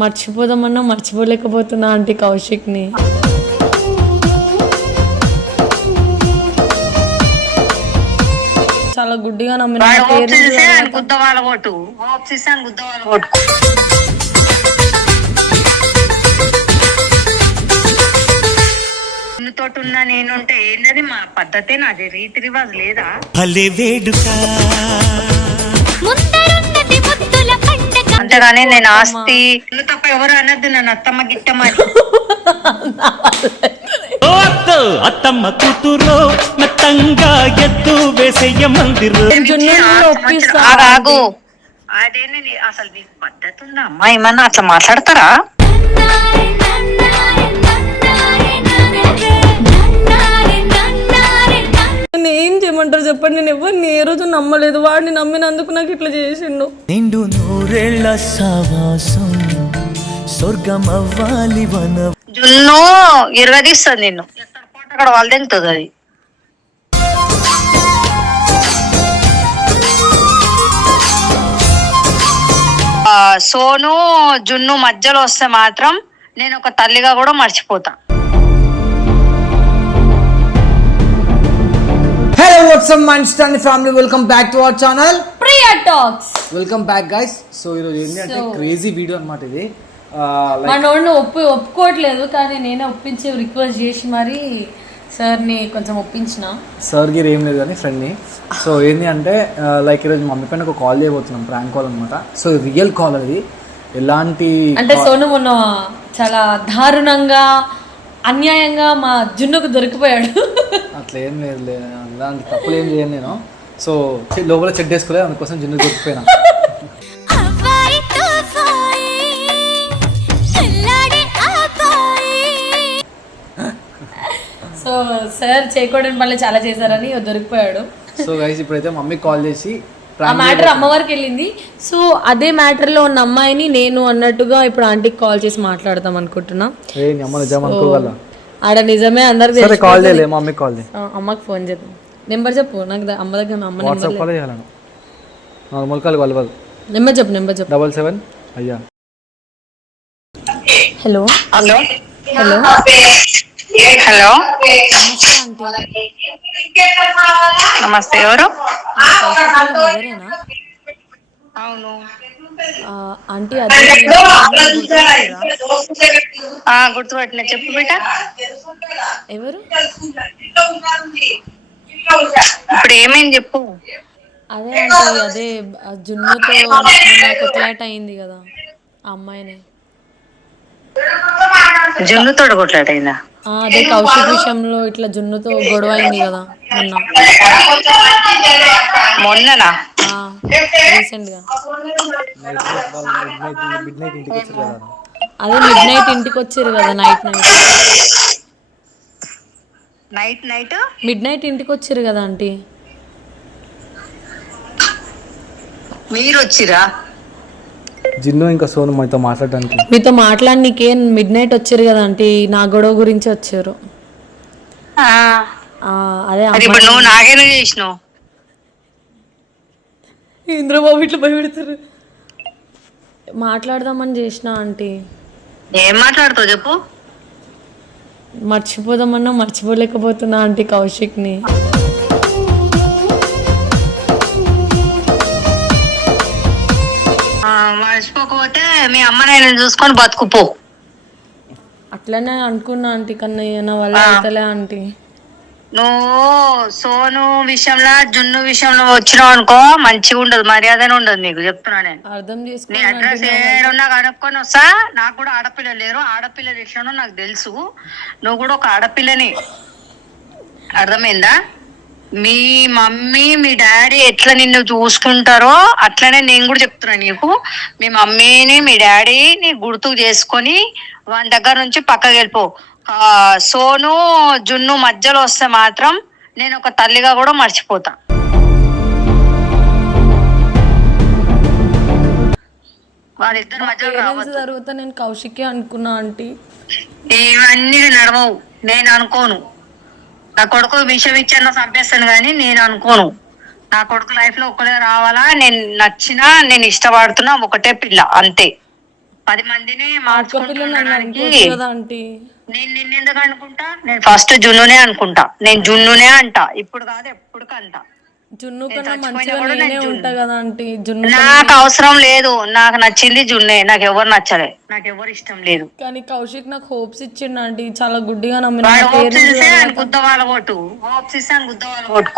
మర్చిపోదామన్నా మర్చిపోలేకపోతున్నా aunty కౌశిక్ని. చాలా గుడ్డిగా నమ్మిన తోటి ఉన్నా నేనుంటే ఏంటది మా పద్ధతే, నాది రీతి రివాజ్ లేదా? అంతేగాని నేను ఆస్తి తప్ప ఎవరు అనద్దు నన్ను అత్తమ్మ గిట్టమ్మ. అత్తమ్మ కూతురు మెత్తంగా ఎత్తు వేసేయ మందిరు. అదేనే అసలు నీకు పద్ధతి ఉందా అమ్మా? ఏమన్నా అట్లా మాట్లాడతారా? ఏం చేయమంటారు చెప్పండి. నేను ఎవరిని ఏ రోజు నమ్మలేదు. వాడిని నమ్మినందుకు నాకు ఇట్లా చేసిండు. నిండు నూరేళ్ల సావాసం స్వర్గం అవ్వాలి వన జున్ను ఇరగదీస్తుంది నిన్ను. ఎక్కడ పోట అక్కడ వాళ్ళు తెగుతుంది అది. సోను జున్ను మధ్యలో వస్తే మాత్రం నేను ఒక తల్లిగా కూడా మర్చిపోతా. Hello, what's up, Manchester family? Welcome back to our channel, Priya Talks. Welcome back, guys. So ఈరోజు ఏంటంటే క్రేజీ వీడియో అన్నమాట ఇది. మనోడిని ఒప్పుకోవట్లేదు కానీ నేనే ఒప్పించి రిక్వెస్ట్ చేసి మరి సార్ని కొంచెం ఒప్పించిన. సార్ గిరి ఏం లేదు కానీ ఫ్రెండ్ని. సో ఏంటి అంటే లైక్ ఈరోజు మమ్మీ పైన ఒక కాల్ చేయబోతున్నాం, ప్రాంక్ కాల్ అనమాట. సో రియల్ కాల్ అది. ఎలాంటి అంటే సోను మొన్న చాలా దారుణంగా అన్యాయంగా మా జున్నుకు దొరికిపోయాడు. అట్లా ఏం లేదు, అలాంటి తప్పులు ఏం చేయను నేను. సో లోపల చెక్ చేసుకోలేదు, అందుకోసం జున్ను దొరికిపోయినా. సో సార్ చేయకూడని పనులు చాలా చేశారని దొరికిపోయాడు. సో గైస్ ఇప్పుడైతే మమ్మీ కాల్ చేసి ఆ మ్యాటర్ అమ్మవారికి వెళ్ళింది. సో అదే మ్యాటర్ లో ఉన్న అమ్మాయిని నేను అన్నట్టుగా ఇప్పుడు ఆంటీకి కాల్ చేసి మాట్లాడదాం అనుకుంటున్నా. ఆడ నిజమే అందరికి అమ్మకి ఫోన్ చేద్దాం. నెంబర్ చెప్పు నాకు, అమ్మ దగ్గర అమ్మ నెంబర్ చెప్పు. నెంబర్ చెప్పు. 77 అయ్యా. హలో హలో హలో హలో నమస్తే. ఎవరు? అవును ఆంటీ. అదే గుర్తుపట్టిన, చెప్పు బిడ్డ. ఎవరు? ఇప్పుడు ఏమైంది చెప్పు. అదే ఆంటీ, అదే జున్నుతో కొట్లాట అయింది కదా ఆ అమ్మాయిని. జున్నుతో కొట్లాట అయిందా? అదే కౌశిక్ విషయంలో ఇట్లా జున్నుతో గొడవ అయింది కదా మొన్ననా? రీసెంట్ గా. అదే మిడ్ నైట్ ఇంటికి వచ్చారు కదా, నైట్ మిడ్ నైట్ ఇంటికి వచ్చారు కదా ఆంటీ. మీరు వచ్చిరా? జిన్ను ఇంకా సోను మీతో మాట్లాడడానికి. మీతో మాట్లాడనీకే మిడ్ నైట్ వచ్చారు కదా ఆంటీ, నా గొడవ గురించి వచ్చారు. అదే నువ్వు నాగేనా చేసినావు? ఇంద్రబాబు ఇట్లా భయపెడతారు. మాట్లాడదామని చేసిన ఆంటీ. ఏం మాట్లాడుతావు చెప్పు. మర్చిపోదామన్నా మర్చిపోలేకపోతున్నా ఆంటీ కౌశిక్ని. మర్చిపోకపోతే మీ అమ్మ నేను చూసుకొని బతుకుపో. అట్లనే అనుకున్నా ఆంటీ, కన్నా నా వల్ల అవుతలే ఆంటీ. నువ్వు సోను విషయంలో జున్ను విషయంలో వచ్చినావు అనుకో, మంచిగా ఉండదు, మర్యాదనే ఉండదు నీకు, చెప్తున్నా నేను. అర్థం చేసుకో. అడ్రస్ ఏడున్నా కనుక్కొని వస్తా. నాకు కూడా ఆడపిల్లలు లేరు, ఆడపిల్లలు ఎట్లనో నాకు తెలుసు. నువ్వు కూడా ఒక ఆడపిల్లని, అర్థమైందా? మీ మమ్మీ మీ డాడీ ఎట్లా నిన్ను చూసుకుంటారో అట్లనే నేను కూడా చెప్తున్నా నీకు. మీ మమ్మీని మీ డాడీని గుర్తుకు చేసుకొని వాని దగ్గర నుంచి పక్కకి వెళ్ళిపో. సోను జున్ను మధ్యలో వస్తే మాత్రం నేను ఒక తల్లిగా కూడా మర్చిపోతా. వాళ్ళిద్దరు తర్వాత నేను కౌశికే అనుకున్నా ఆంటీ. ఇవన్నీ నడవవు, నేను అనుకోను. నా కొడుకు విషయం ఇచ్చాను చంపేస్తాను కానీ నేను అనుకోను. నా కొడుకు లైఫ్ లో ఒక్కడే రావాలా, నేను నచ్చినా నేను ఇష్టపడుతున్నా ఒకటే పిల్ల అంతే. 10 మందిని పిల్ల నన్ను మార్చుకుంటున్నానికి అనుకోవచ్చు కదా ఆంటీ. నేను నిన్నెందుకు అనుకుంటా? నేను ఫస్ట్ జున్నునే అనుకుంటా. నేను జున్నునే అంట, ఇప్పుడు కాదు ఎప్పుడు అంట. జున్ను నేను కన్నా చచ్చిపోయినా మంచిగా కూడా నేనే నేను జున్ను. ఉంటా కదా ఆంటీ. జున్ను నాకు అవసరం లేదు, నాకు నచ్చింది జున్నే. నాకు ఎవరు నచ్చలే, నాకు ఎవరు ఇష్టం లేదు. కానీ కౌశిక్ నాకు హోప్స్ ఇచ్చిండు ఆంటీ, చాలా గుడ్డిగా నమ్మిన. వాడు నా హోప్స్ parents ఇస్తే ఆయన తర్వాత- గుద్ద వాళ్ళ కొట్టు, హోప్స్ ఇస్తే ఆయన గుద్ద వాళ్ళ కొట్టు.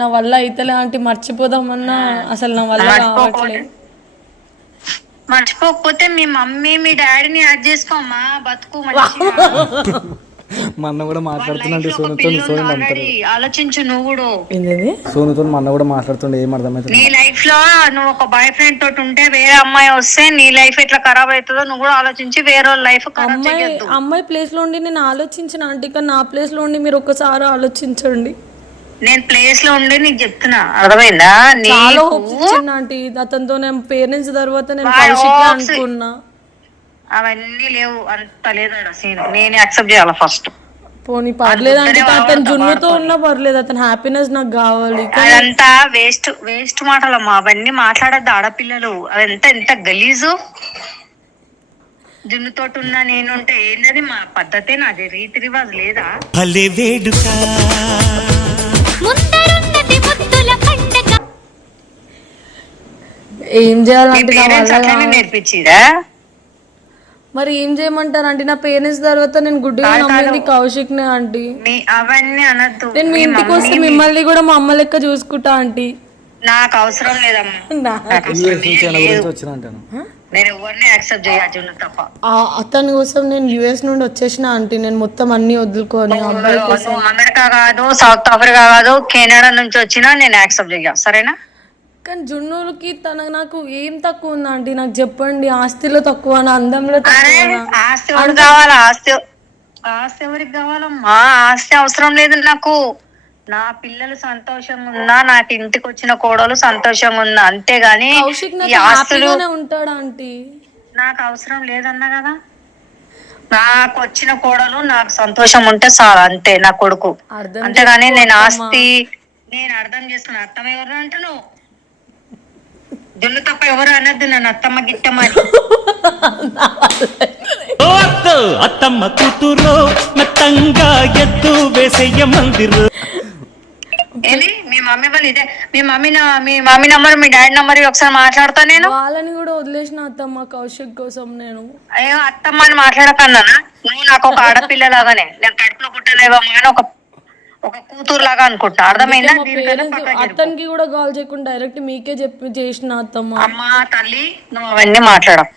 నా వల్ల అయితలే ఆంటీ, మర్చిపోదామన్నా అసలు నా వల్ల కావట్లే. మర్చిపోకపోతే మీ మమ్మీ మీ డాడీని యాడ్ చేసుకోమ్మా, బతుకు మంచిగా. మా అన్న కూడా మాట్లాడుతున్నాడు Life లో ఒక సోనుతో. పిల్ల సోను ఉంది నమ్ముతారు. already. ఆలోచించు నువ్వు కూడా. ఏంది? సోనుతో మా అన్న కూడా మాట్లాడుతుండే, ఏం అర్థమవుతుంది. నీ లైఫ్ లో నువ్వు ఒక బాయ్ ఫ్రెండ్ తోటి ఉంటే వేరే అమ్మాయి వస్తే నీ లైఫ్ ఎట్లా ఖరాబ్ అవుతుందో నువ్వు కూడా ఆలోచించి వేరే లైఫ్ ఖరాబ్ చేయొద్దు. అమ్మాయి ప్లేస్ లో ఉండి నేను ఆలోచించిన ఆంటీ, కానీ నా ప్లేస్ లో ఉండి మీరు ఒకసారి ఆలోచించండి. నేను ప్లేస్ లో ఉండి నీకు చెప్తున్నా, అర్థమైందా? చాలా హోప్స్ ఇచ్చింది ఆంటీ. అతనితో నేను పేరెంట్స్ తర్వాత నేను వాడు కౌశిక్ hopes- అనుకున్నా. అవన్నీ లేవు, అంత లేదు సీన్. నేను యాక్సెప్ట్ చేయాలి ఫస్ట్. పోనీ పర్లేదు అంటే అందుకనే అతను జున్నుతో వాడుకొని. ఉన్నా పర్లేదు, అతని హ్యాపీనెస్ నాకు కావాలి. అదంతా వేస్ట్ మాటలమ్మా, అవన్నీ మాట్లాడద్దు ఆడపిల్లలు. అదంతా ఎంత గలీజు. జున్నుతోటి ఉన్నా నేనుంటే ఏంటది మా పద్ధతే, నాది రీతి రివాజ్ లేదా? భలే వేడుక ఏం మీ చేయాలంటే నా పేరెంట్స్ వల్ల అట్లనే కావాలి. నేర్పించిరా? మరి ఏం చేయమంటారు అంటే, నా పేరెంట్స్ తర్వాత నేను గుడ్డిగా నమ్మింది కౌశిక్ నే ఆంటీ. అవన్నీ అనద్దు. నేను మీ ఇంటికి వస్తే మిమ్మల్ని కూడా మా అమ్మ లెక్క చూసుకుంటా ఆంటీ. నాకు అవసరం లేదమ్మా, నాకు అవసరం యూఎస్ నుంచి ఆయన లేదు. గురించి వచ్చిన అంటాను. నేను ఎవరిని యాక్సెప్ట్ చేయను తప్ప. అతని కోసం నేను యుఎస్ నుండి వచ్చేసిన ఆంటీ. నేను మొత్తం అన్ని వదులుకొని అబ్బాయి కోసం. నువ్వు అమెరికా కాదు, సౌత్ ఆఫ్రికా కాదు, కెనడా నుంచి వచ్చినా నేను యాక్సెప్ట్ చెయ్య, సరేనా? కానీ జున్నులకి నాకు ఏం తక్కువ ఉంది ఆంటీ, నాకు చెప్పండి. ఆస్తిలో తక్కువ, అందంలో అరే తక్కువ. ఆస్తి ఎవరికి కావాలా? ఆస్తి ఎవరికి కావాలమ్మా? ఆస్తి అవసరం లేదు నాకు. నా పిల్లలు సంతోషంగా ఉన్నా, నాకు ఇంటికి వచ్చిన కోడలు సంతోషంగా ఉందా, అంతేగాని కౌశిక్ ఈ నాకు ఆస్తులు హ్యాపీగానే ఉంటాడా ఆంటీ? నాకు అవసరం లేదన్నా కదా. నాకు వచ్చిన కోడలు నాకు సంతోషం ఉంటే చాలు, అంతే. నా కొడుకు అర్థం అంతేగాని నేను చేసుకో ఆస్తి నేను అర్థం చేసుకున్నా. అత్తమ్మ ఎవరు అంటున్నావు? జున్ను తప్ప ఎవరు అనద్దు నన్ను అత్తమ్మ గిట్టమ్మ అని. ఓ అత్తో అత్తమ్మ కూతురు మెత్తంగా ఎత్తు వేసేయ మందిరు. ఏంది మీ మమ్మీ వాళ్ళు ఇదే? మీ మమ్మీ నంబర్ మీ డాడీ నంబర్ ఒకసారి మాట్లాడతా నేను. వాళ్ళని కూడా వదిలేసిన అత్తమ్మ కౌశిక్ కోసం నేను. అయ్యో అత్తమ్మ అని మాట్లాడకన్నానా? నువ్వు నాకు ఒక ఆడపిల్ల లాగానే, నేను కడుపులో పుట్టలేవమ్మా అని ఒక కూతురు లాగా అనుకుంటా, అర్థమైందా? మా parents అతనికి కూడా కాల్ చేయకుండా డైరెక్ట్ మీకే చేసిన అత్తమ్మ. అమ్మా తల్లి నువ్వు అవన్నీ మాట్లాడవు,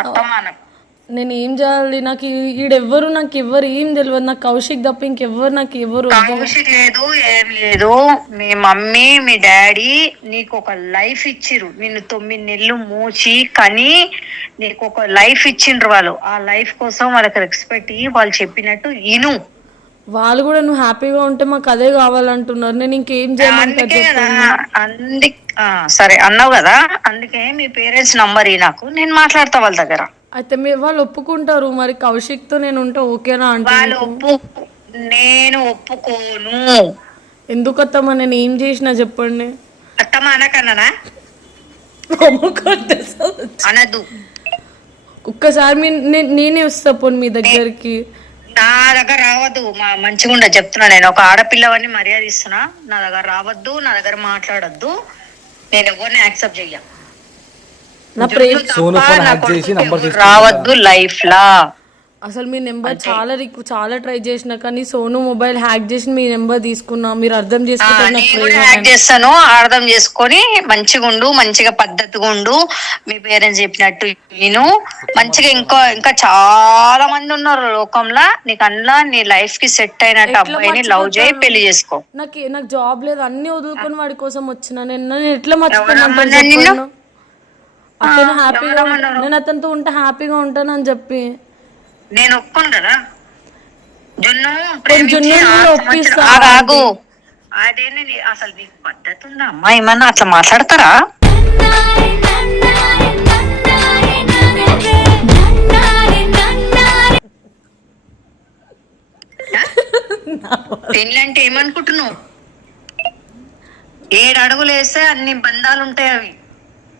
అత్తమ్మ అనకు. నేను ఏం చేయాలి? నాకు ఈడెవ్వరు, నాకు ఎవ్వరు ఏం తెలియదు. నాకు కౌశిక్ తప్ప ఇంకెవ్వరు నాకు ఎవరు. కౌశిక్ లేదు, ఏం లేదు. మీ మమ్మీ మీ డాడీ నీకు ఒక లైఫ్ ఇచ్చిర్రు. నిన్ను 9 నెలలు మూచి కని నీకు ఒక లైఫ్ ఇచ్చిండ్రు వాళ్ళు. ఆ లైఫ్ కోసం వాళ్ళకి రెస్పెక్ట్ ఇయ్యి, వాళ్ళు చెప్పినట్టు ఇను. వాళ్ళు కూడా నువ్వు హ్యాపీగా ఉంటే మాకు అదే కావాలంటున్నారు. నేను ఇంకేం చేయమంటారు అందుకే కదా, చెప్పండి. సరే అన్నావు కదా, అందుకే మీ పేరెంట్స్ నంబర్ ఈ నాకు, నేను మాట్లాడతా వాళ్ళ దగ్గర. అయితే వాళ్ళు ఒప్పుకుంటారు. మరి కౌశిక్ తో నేను ఉంటే ఓకేనా అంటే? వాళ్ళు నేను ఒప్పుకోను. ఎందుకు అత్తమ్మ? నేను ఏం చేసినా చెప్పండి. అత్తమ్మ అనకన్నానా? అనద్దు. ఒక్కసారి నేనే వస్తా పోను మీ దగ్గరికి. నా దగ్గర రావద్దు, మంచిగా ఉండదు చెప్తున్నా. నేను ఒక ఆడపిల్లవని మర్యాద ఇస్తున్నా. నా దగ్గర రావద్దు, నా దగ్గర మాట్లాడొద్దు. నేను ఎవరిని యాక్సెప్ట్ చెయ్య. నా ప్రేమ సోను ఫోన్ హ్యాక్ చేసి నంబర్ రావద్దు లైఫ్ లా. అసలు మీ నెంబర్ చాలా ట్రై చేసిన, కానీ సోను మొబైల్ హ్యాక్ చేసి మీ నెంబర్ తీసుకున్నా. మీరు అర్థం చేసుకుంటారు నా నేను కూడా ప్రేమ. హ్యాక్ చేస్తాను, అర్థం చేసుకొని మంచిగా ఉండు, మంచిగా పద్ధతిగా ఉండు. మీ పేరెంట్స్ చెప్పినట్టు విను. మంచిగా ఇంకా చాలా మంది ఉన్నారు లోకంలో. నీకు అందులో నీ లైఫ్ కి సెట్ అయినట్టు అబ్బాయిని లవ్ చేయి, పెళ్లి చేసుకో. నాకు జాబ్ లేదు, అన్ని వదులుకొని వాడి కోసం వచ్చిన. నేను ఎట్లా మర్చిపోమంటాను ఎవరమ్మన్నారు నిన్ను? చెప్పండి? అతను హ్యాపీగా నేను అతనితో ఉంటే హ్యాపీగా ఉంటానని చెప్పి నేను ఒప్పుకోను కదా. జున్ను జున్ను ఒప్పిస్తా. ఆగు, అదేంటి అసలు నీకు పద్ధతి ఉందా అమ్మా? ఏమన్నా అట్లా మాట్లాడతారా? పెళ్ళి అంటే ఏమనుకుంటున్నావు? 7 అడుగులు వేస్తే అన్ని బంధాలు ఉంటాయి అవి.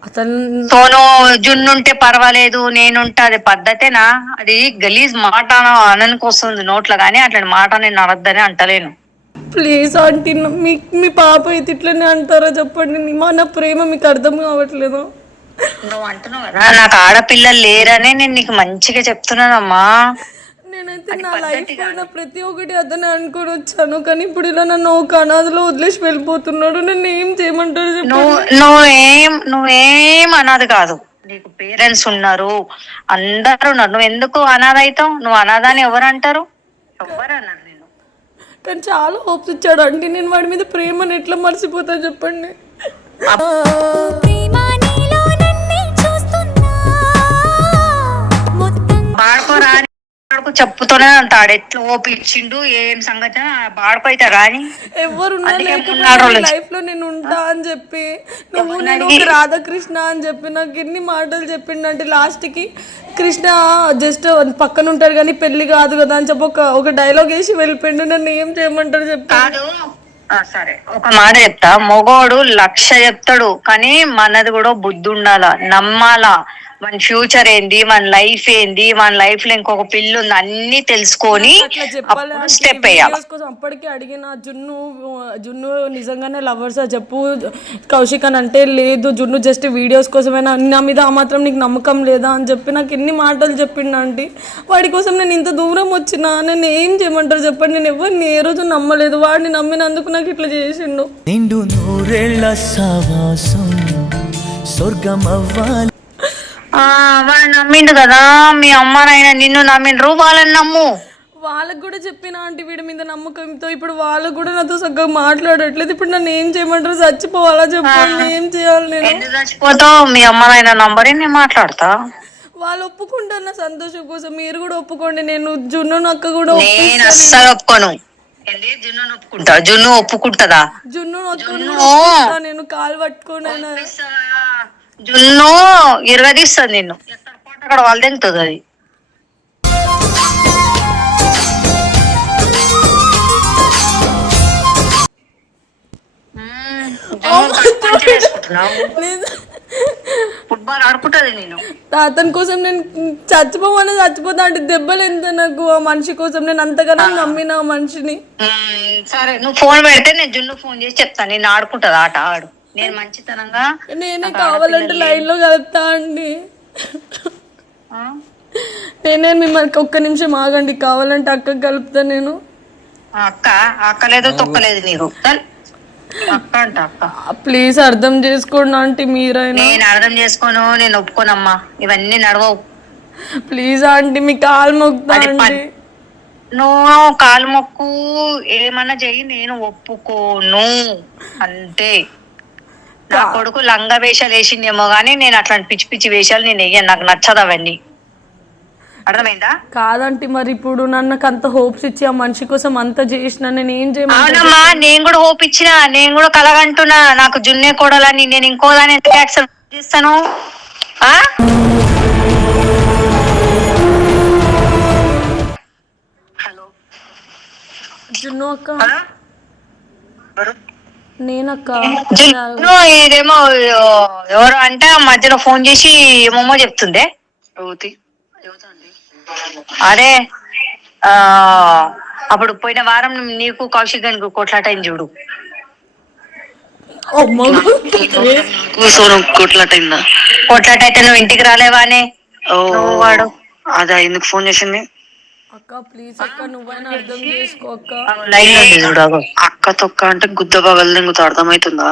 అతను సోను జున్నుంటే పర్వాలేదు నేనుంటే అది పద్ధతేనా? అది గలీజ్ మాట అననికి వస్తుంది నోట్లో, కానీ అట్లాంటి మాట నేను అనొద్దని అంటలేను. ప్లీజ్ ఆంటీ, మీ పాప అయితే ఇట్లనే అంటారా చెప్పండి? నా ప్రేమ మీకు అర్థం కావట్లేదు. నువ్వు అంటున్నావు కదా నాకు ఆడపిల్లలు లేరనే నేను నీకు మంచిగా చెప్తున్నానమ్మా. నేనైతే నా లైఫ్ లో ప్రతి ఒక్కటి అతనే అనుకొని వచ్చాను, కానీ ఇప్పుడు ఇలా నన్ను ఒక అనాథలో వదిలేసి వెళ్ళిపోతున్నాడు. నన్ను ఏం చేయమంటారు చెప్పండి? నువ్వేం అనాథ కాదు, నీకు పేరెంట్స్ ఉన్నారు, అందరు ఉన్నారు. నువ్వు ఎందుకు అనాథ అవుతావు? నువ్వు అనాథ అని ఎవరు అంటారు? ఎవరు అన్నారు నేను? కానీ చాలా హోప్స్ ఇచ్చాడు అంటే నేను వాడి మీద ప్రేమను ఎట్లా మర్చిపోతా చెప్పండి? బాడుకోరా అని చెప్పుతూనే ఉంటాడు. ఎట్లా ఓపిచ్చిండు ఏం సంగతి బాడుకోయితా రాని ఎవరున్నా లైఫ్ లో నేను ఉంటా అని చెప్పి, నేను ఒక రాధాకృష్ణ అని చెప్పి నాకు ఎన్ని మాటలు చెప్పిండంటే లాస్ట్ కి కృష్ణ జస్ట్ పక్కన ఉంటాడు కానీ పెళ్లి కాదు కదా అని చెప్పి ఒక డైలాగ్ వేసి వెళ్ళిపోయిండు. నన్ను ఏం చేయమంటారు చెప్పాడు. సరే ఒక మాట చెప్తా, మొగోడు 1,00,000 చెప్తాడు, కానీ మనది కూడా బుద్ధి ఉండాలా, నమ్మాలా. మన ఫ్యూచర్ ఏంది, మన లైఫ్ ఏంది, మన లైఫ్ లో ఇంకొక పిల్లి ఉంది అన్ని తెలుసుకొని స్టెప్ వేయాలి. అప్పటికే అడిగిన జున్ను నిజంగానే లవర్సా చెప్పు కౌశిక్ అని అంటే, లేదు జున్ను జస్ట్ వీడియోస్ కోసమైనా, నా మీద ఆ మాత్రం నీకు నమ్మకం లేదా అని చెప్పి నాకు ఎన్ని మాటలు చెప్పిండు ఆంటీ. వాడి కోసం నేను ఇంత దూరం వచ్చినా నన్ను ఏం చేయమంటారు చెప్పండి? నేను ఎవరిని ఏ రోజు నమ్మలేదు, వాడిని నమ్మినందుకు నాకు ఇట్లా చేసిండు. నిండు నూరేళ్ల సావాసం స్వర్గం అవ్వాలి. వాడు నమ్మిండు కదా, మీ అమ్మనైనా నిన్ను నమ్మిండ్రు, వాళ్ళని నమ్ము. వాళ్ళకు కూడా చెప్పిన ఆంటీ వీడి మీద నమ్మకంతో, ఇప్పుడు వాళ్ళు కూడా నాతో చక్కగా మాట్లాడట్లేదు. ఇప్పుడు నన్ను ఏం చేయమంటారు? చచ్చిపోవాలా చెప్పండి? ఏం చేయాలి నేను? ఎందుకు చచ్చిపోతావు? మీ అమ్మనైనా నంబర్ నేను మాట్లాడతా. వాళ్ళు ఒప్పుకుంటారు నా సంతోషం కోసం, మీరు కూడా ఒప్పుకోండి. నేను జున్ను అక్క కూడా నేను అస్సలు ఒప్పుకోను. జున్ను ఒప్పుకుంటదా? జున్ను అక్క నేను కాలు పట్టుకోండి. జున్ను ఇరగదీస్తుంది నిన్ను, అక్కడ వాళ్ళు తింటుంది అది. ఫుట్బాల్ ఆడుకుంటది నేను. అతని కోసం నేను చచ్చిపోతా అంటే దెబ్బలు ఎంత నాకు ఆ మనిషి కోసం. నేను అంతగానో నమ్మిన మనిషిని. సరే నువ్వు ఫోన్ పెడితే నేను జున్ను ఫోన్ చేసి చెప్తాను, నేను ఆడుకుంటది ఆట ఆడు. నేను మంచితనంగా నేనే కావాలంటే లైన్ లో కలుపుతా అండి. నేనే మిమ్మల్ని ఒక్క నిమిషం ఆగండి, కావాలంటే అక్క కలుపుతా నేను. అక్క లేదు తొక్కలేదు నీకు, అక్క అంట అక్క. ప్లీజ్ అర్థం చేసుకోండి ఆంటీ మీరైనా. నేను అర్థం చేసుకోను, నేను ఒప్పుకోనమ్మా, ఇవన్నీ నడవవు. ప్లీజ్ ఆంటీ మీ కాలు మొక్కుతా అండి. నువ్వు కాలు మొక్కు ఏమన్నా చెయ్యి, నేను ఒప్పుకోను అంతే. నా కొడుకు లంగా వేషాలు వేసిందేమో గానీ నేను అట్లాంటి పిచ్చి పిచ్చి వేషాలు నేను వేయను, నాకు నచ్చదు అవన్నీ. అర్థమైందా? కాదంటే మరి ఇప్పుడు నన్ను అంత హోప్స్ ఇచ్చి ఆ మనిషి కోసం అంత చేసిన నేను ఏం చేయను? అవునమ్మా, నేను కూడా హోప్ ఇచ్చిన, నేను కూడా కలగంటున్నా నాకు జున్నే కొడాలని. నేను ఇంకో దాన్ని ఎందుకు యాక్సెప్ట్ చేస్తాను? హలో జున్ను అక్క, నేనక్క. ఇదేమో ఎవరు అంటే మధ్యలో ఫోన్ చేసి ఏమో చెప్తుందే. అదే అప్పుడు పోయిన వారం నీకు కౌశిక్ గారికి కొట్లాట అయింది చూడు. కొట్లాట అయితే నువ్వు ఇంటికి రాలేవానే? వాడు అదా ఎందుకు ఫోన్ చేసింది? అక్క ప్లీజ్ అక్క నువ్వైనా అర్థం చేసుకో అక్క. అక్క తొక్క అంటే గుద్ద పగలది, నీకు అర్థమవుతుందా?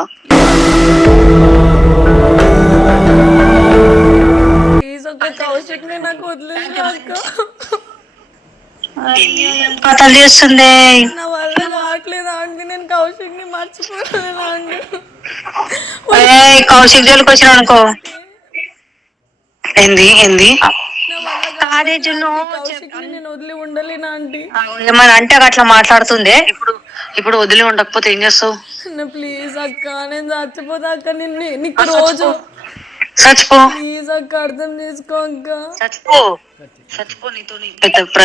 ప్లీజ్ అక్క కౌశిక్ ని నాకు వదిలేసి అక్క. కథలు చేస్తుంది. నా వల్ల కావట్లేదు ఆంటీ, నేను కౌశిక్ ని మర్చిపోలేను ఆంటీ. కౌశిక్ జోలికి వచ్చిన అనుకో. ఏంది ఏంది నేను వదిలి ఉండలేనా ఆంటీ? ఏమన్నా అంటే అట్లా మాట్లాడుతుంది. ఇప్పుడు వదిలి ఉండకపోతే ఏం చేస్తావు? ప్లీజ్ అక్క, నేను చచ్చిపోతా అక్క. నీకు రోజు చచ్చిపో ప్లీజ్ అక్క అర్థం చేసుకో అక్క. చచ్చిపో నీతో పెద్ద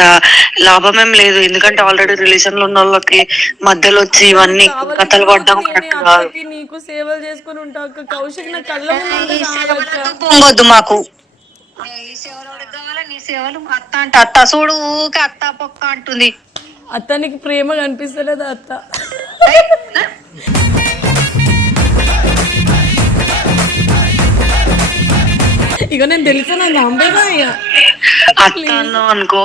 లాభం ఏం లేదు. ఎందుకంటే ఆల్రెడీ రిలేషన్ లో ఉన్న వాళ్ళకి మధ్యలో వచ్చి ఇవన్నీ కథలు పడ్డం కరెక్ట్ కాదు. అక్కకి నీకు సేవలు చేసుకుని ఉంటా అక్క. కౌశిక్ నా కళ్ళ ముందు ఉంటే చాలు అక్క. పొంగొద్దు మాకు. ఈ సేవలు ఎవరికి కావాలా? నీ సేవలు అత్త అంటే అత్త చూడు ఊకే అత్త పొక్క అంటుంది. అత్త నీకు ప్రేమ కనిపిస్తలేదా అత్త? ఇక నేను తెలుసా నా నమ్మేగా ఇక అత్త అన్నావు అనుకో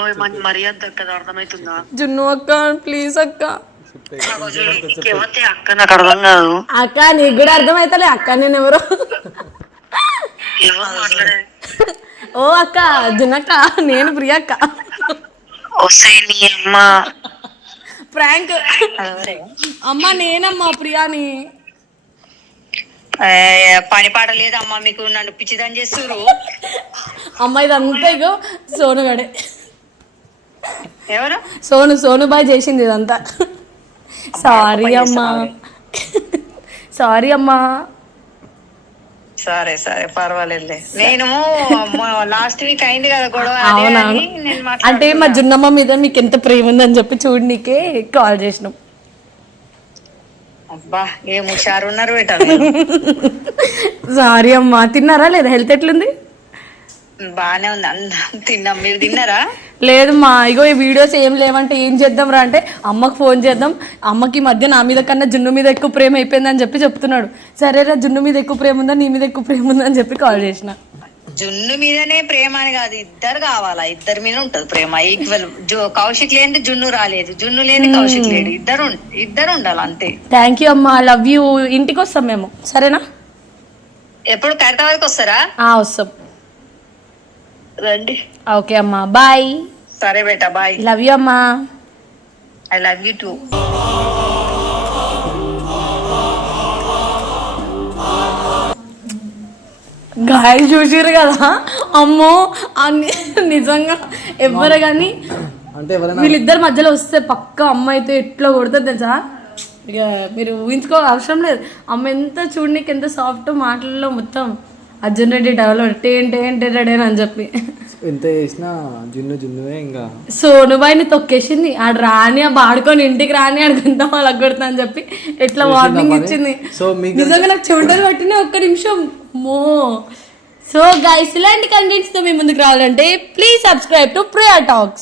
మర్యాద దక్కదు. అర్థమవుతుందా? జున్ను అక్క ప్లీజ్ అక్క. అక్క నాకు అర్థం కాదు. అక్క నీకు కూడా అర్థమైతలే అక్క నేను ఎవరో. ఎవరు మాట్లాడేది? ఓ అక్క జున్నక్క నేను ప్రియ అక్క. వస్తాయి నీ అమ్మ ప్రాంక్ అమ్మ నేనమ్మా ప్రియాని. పని పాట లేదు అమ్మ మీకు. నన్ను పిచ్చిదని చేస్తురు. అమ్మ ఇదంతా ఇగో సోనుగాడే. ఎవరు? సోనుబాయ్ చేసింది ఇదంతా. సారీ అమ్మా, సారీ అమ్మా. సరే సరే పర్వాలేదులే. నేను లాస్ట్ వీక్ అయింది కదా గొడవ. అవునవును. అంటే మా జున్నమ్మ మీద మీకు ఎంత ప్రేమ ఉందని చెప్పి చూడనీకే కాల్ చేసినాం. అబ్బా ఏం హుషారు ఉన్నారు బేట. సారీ అమ్మా. తిన్నారా లేదా? హెల్త్ ఎట్లుంది? బానే ఉంది. అందరం తిన్నాం. మీరు తిన్నారా? లేదు మా ఇగో ఈ వీడియోస్ ఏం లేవంటే ఏం చేద్దాం రా అంటే అమ్మకు ఫోన్ చేద్దాం. అమ్మకి ఈ మధ్య నా మీద కన్నా జున్ను మీద ఎక్కువ ప్రేమ అయిపోయిందని చెప్పి చెప్తున్నాడు. సరేరా జున్ను మీద ఎక్కువ ప్రేమ ఉందా నీ మీద ఎక్కువ ప్రేమ ఉందా అని చెప్పి కాల్ చేసిన. జున్ను మీదనే ప్రేమ అని కాదు, ఇద్దరు కావాలా. ఇద్దరి మీద ఉంటది ప్రేమ ఈక్వల్. కౌశిక్ లేని జున్ను రాలేదు, జున్ను లేని కౌశిక్ లేడు. ఇద్దరు ఉండాలి అంతే. థ్యాంక్ యూ అమ్మా, లవ్ యూ. ఇంటికి వస్తాం మేము, సరేనా? ఎప్పుడు ఖైరతాబాద్కి వస్తారా? వస్తాం. రండి. ఓకే అమ్మా, బాయ్. సరే బేటా బాయ్. లవ్ యూ అమ్మా. I love you too. గాయలు చూసిరు కదా అమ్మో. నిజంగా ఎవరు కానీ అంటే వీళ్ళిద్దరి మధ్యలో వస్తే పక్క అమ్మ అయితే ఎట్లా కొడుతుంది తెలుసా. ఇక మీరు ఊహించుకో అవసరం లేదు. అమ్మ ఎంత చూడనీకి ఎంత సాఫ్ట్, మాటల్లో మొత్తం అర్జున్ రెడ్డి డెవలప్ టేన్ అని చెప్పి ఎంత చేసినా జున్నువే. ఇంకా సోనుబాయిని తొక్కేసింది. ఆడు రాని ఆడుకొని ఇంటికి రాని ఆడుకుంటాం అలా కొడతా అని చెప్పి ఎట్లా వార్నింగ్ ఇచ్చింది. నిజంగా నాకు చెమటలు పట్టిన ఒక్క నిమిషం మో. సో గైస్ ఇలాంటి కంటెంట్స్ తో మీ ముందుకు రావాలంటే please subscribe to Priya talks.